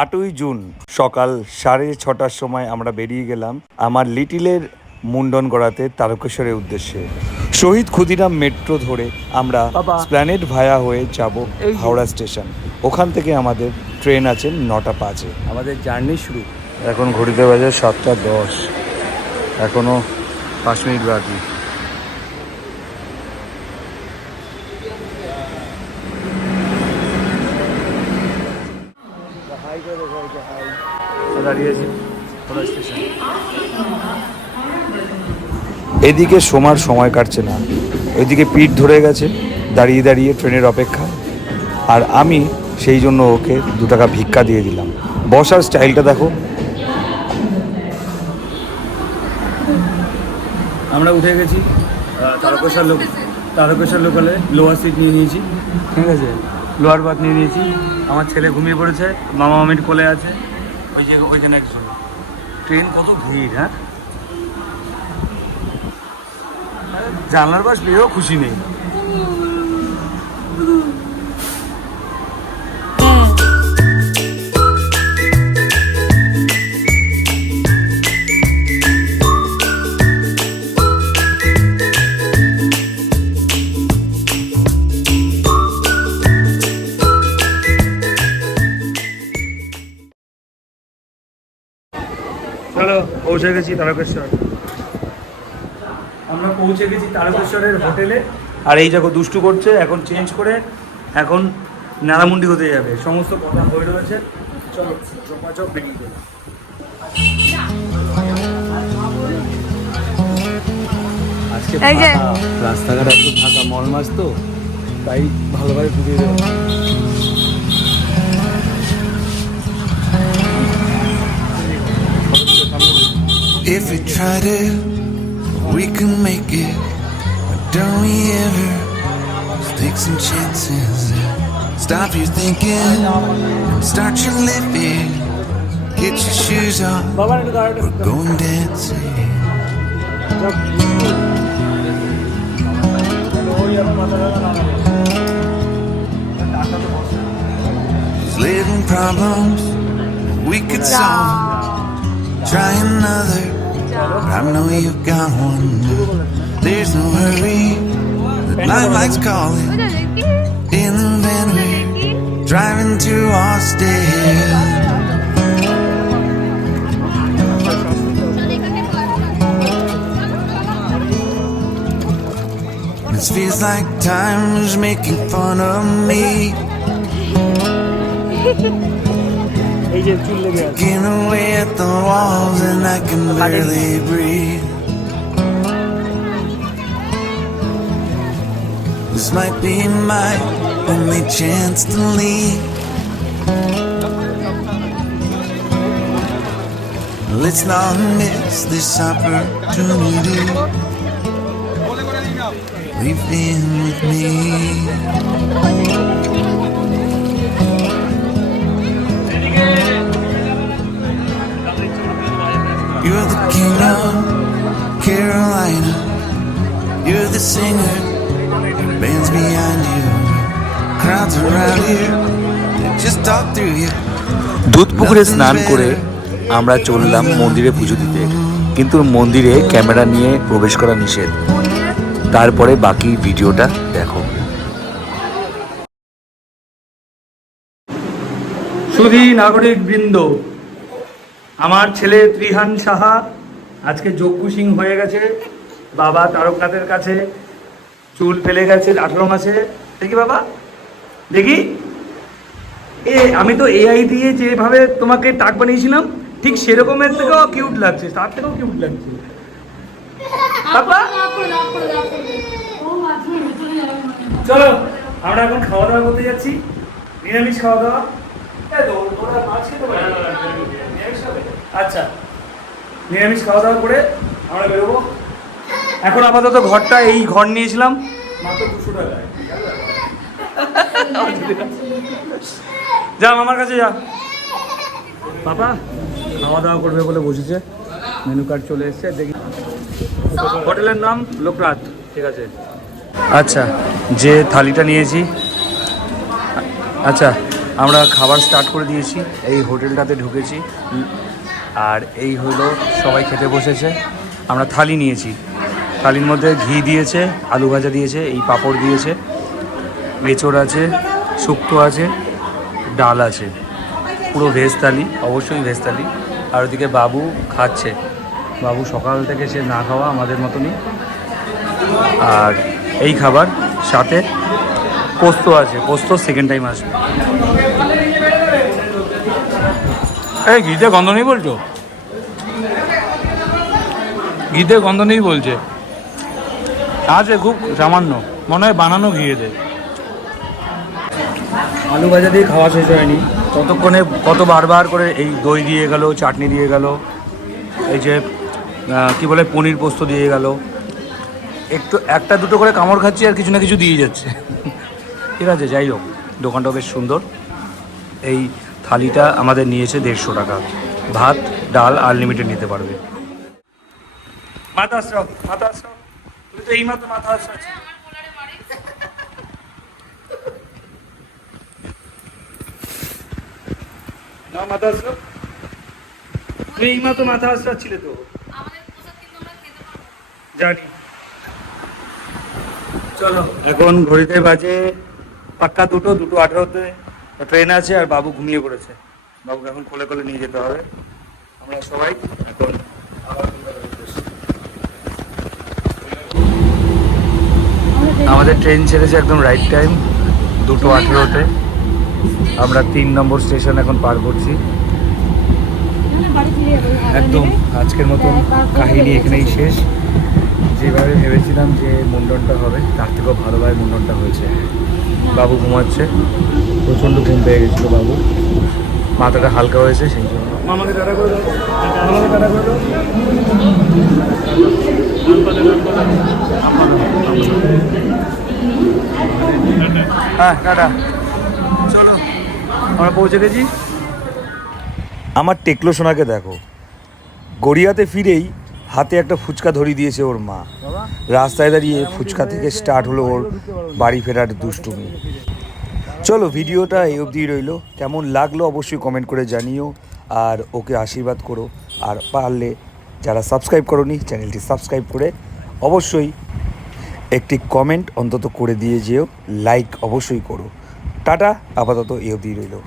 8ই June সকাল 6:30টার সময় আমরা বেরিয়ে গেলাম আমার লিটিলের মুন্ডন করাতে তারকেশ্বরের উদ্দেশ্যে। শহীদ ক্ষুদিরাম মেট্রো ধরে আমরা স্প্ল্যানেড ভায়া হয়ে যাব হাওড়া স্টেশন। ওখান থেকে আমাদের ট্রেন আছে 9:05-এ। আমাদের জার্নি শুরু। এখন ঘড়িতে বাজে 7:10, এখনও 5 মিনিট বাকি। এদিকে সোমার সময় কাটছে না, ওইদিকে পিঠ ধরে গেছে দাঁড়িয়ে দাঁড়িয়ে ট্রেনের অপেক্ষা। আর আমি সেই জন্য ওকে 2 টাকা ভিক্ষা দিয়ে দিলাম। বসার স্টাইলটা দেখো। আমরা উঠে গেছি তারকেশ্বর লোকালে লোয়ার সিট নিয়ে নিয়েছি, ঠিক আছে, লোয়ার বাথ নিয়ে নিয়েছি। আমার ছেলে ঘুমিয়ে পড়েছে, মামা মামির কোলে আছে, ওই যে ওইখানে একজন। ট্রেন কত ভিড়, হ্যাঁ, জানলার পাশ পেয়েও খুশি নেই। চলো, পৌঁছে গেছি তারকেশ্বর। আমরা পৌঁছে গেছি তারকেশ্বরের হোটেলে। আর এই দেখো দুষ্টু করছে, এখন চেঞ্জ করে এখন নারামুন্ডি হতে যাবে। সমস্ত কথা হয়ে রয়েছে, চলো চপাচপ বেরিয়ে যাবে। আজকে রাস্তাঘাট একটু ফাঁকা, মল মাছ তো, তাই ভালোভাবে বুঝিয়ে দেবো। If we try to, we can make it. But don't we ever just take some chances? Stop your thinking and start your living. Get your shoes on, we're going dancing. These little problems we could solve. Try another, but I know you've got one. There's no hurry, the light calling. In the van we're driving to Austin. This feels like time is making fun of me. Taking away at the walls and I can barely breathe. This might be my only chance to leave. Let's not miss this opportunity. Leave in with me. You're the king of Carolina. You're the singer, bands behind you, crowds around you, they just talk through you. দুধপুকুরে স্নান করে আমরা চললাম মন্দিরে পুজো দিতে, কিন্তু মন্দিরে camera নিয়ে প্রবেশ করা নিষেধ। তারপরে বাকি ভিডিওটা দেখো। সুধী নাগরিক বৃন্দ, আমার ছেলে ত্রিহান সাহা আজকে যজ্ঞ সিং হয়ে গেছে বাবা তারকনাথের কাছে। চুল ফেলে গেছে 18 মাসে। দেখি বাবা, দেখি, আমি তো এআই দিয়ে যেভাবে তোমাকে টাক বানিয়েছিলাম ঠিক সেরকমের থেকেও কিউট লাগছে, তার থেকেও কিউট লাগছে বাবা। চলো আমরা এখন খাওয়া দাওয়া করতে যাচ্ছি, নিরামিষ খাওয়া দাওয়া। আচ্ছা, নিরামিষ খাওয়া দাওয়া করে আমরা বেরোবো। এখন আপাতত ঘরটা, এই ঘর নিয়েছিলাম মাত্র 200 টাকায়। যা আমার কাছে যা। বাবা খাওয়া দাওয়া করবে বলে বসেছে, মেনু কার্ড চলে এসছে, দেখি। হোটেলের নাম লোকনাথ, ঠিক আছে। আচ্ছা, যে থালিটা নিয়েছি, আচ্ছা আমরা খাবার স্টার্ট করে দিয়েছি, এই হোটেলটাতে ঢুকেছি আর এই হলো সবাই খেতে বসেছে। আমরা থালি নিয়েছি, থালির মধ্যে ঘি দিয়েছে, আলু ভাজা দিয়েছে, এই পাঁপড় দিয়েছে, এঁচড় আছে, শুক্তো আছে, ডাল আছে, পুরো ভেজ থালি, অবশ্যই ভেজ থালি। আর ওদিকে বাবু খাচ্ছে, বাবু সকাল থেকে সে না খাওয়া আমাদের মতনই। আর এই খাবার সাথে পোস্ত আছে, পোস্ত সেকেন্ড টাইম আসবে। এই ঘিতে গন্ধ নেই বলছো? ঘিতে গন্ধ নেই বলছে, আছে খুব সামান্য, মনে হয় বানানো ঘিয়েতে। আলু ভাজা দিয়ে খাওয়া শেষ হয়নি, ততক্ষণে কত বারবার করে এই দই দিয়ে গেল, চাটনি দিয়ে গেল, এই যে কি বলে পনির পোস্ত দিয়ে গেল, একটু একটা দুটো করে কামড় খাচ্ছি আর কিছু না কিছু দিয়ে যাচ্ছে। ঠিক আছে, যাই হোক, দোকানটাও বেশ সুন্দর। এই থালিটা আমাদের নিয়েছে 150 টাকা, ভাত ডাল আনলিমিটেড নিতে পারবে। মাথা আসরাও, মাথা আসরাও, তুই তো এই মাত্র মাথা আসরাচ্ছি। না মাথা আসরাও, তুই এই মাত্র মাথা আসরাচ্ছিলে তো। জানি, চলো এখন ঘড়িতে বাজে পাক্কা 2:18 ট্রেন আছে আর বাবু ঘুমিয়ে পড়েছে। বাবুকে এখন কোলে কোলে নিয়ে যেতে হবে। আমরা সবাই এখন আমাদের ট্রেন ছেড়েছে একদম রাইট টাইম 2:18। আমরা 3 নম্বর স্টেশন এখন পার করছি। একদম আজকের মতন কাহিনী এখানেই শেষ। যেভাবে ভেবেছিলাম যে মুন্ডনটা হবে তার থেকেও ভালোভাবে মুন্ডনটা হয়েছে। বাবু ঘুমাচ্ছে, প্রচণ্ড ঘুম পেয়ে গেছিলো বাবু, মাথাটা হালকা হয়েছে সেই জন্য। মামাকে টাটা করে দাও, মামাকে টাটা করে দাও। হ্যাঁ টাটা, চলো আমরা পৌঁছে গেছি। আমার টেকলো সোনাকে দেখো, গড়িয়াতে ফিরেই হাতে একটা ফুচকা ধরিয়ে দিয়েছে ওর মা। রাস্তায় দাঁড়িয়ে ফুচকা থেকে স্টার্ট হলো ওর বাড়ি ফেরার দুষ্টুমি। চলো ভিডিওটা এই অবধি রইলো, কেমন লাগলো অবশ্যই কমেন্ট করে জানিও, আর ওকে আশীর্বাদ করো। আর পারলে যারা সাবস্ক্রাইব করোনি চ্যানেলটি সাবস্ক্রাইব করে অবশ্যই একটি কমেন্ট অন্তত করে দিয়ে যেও, লাইক অবশ্যই করো। টাটা, আপাতত এই অবধি রইলো।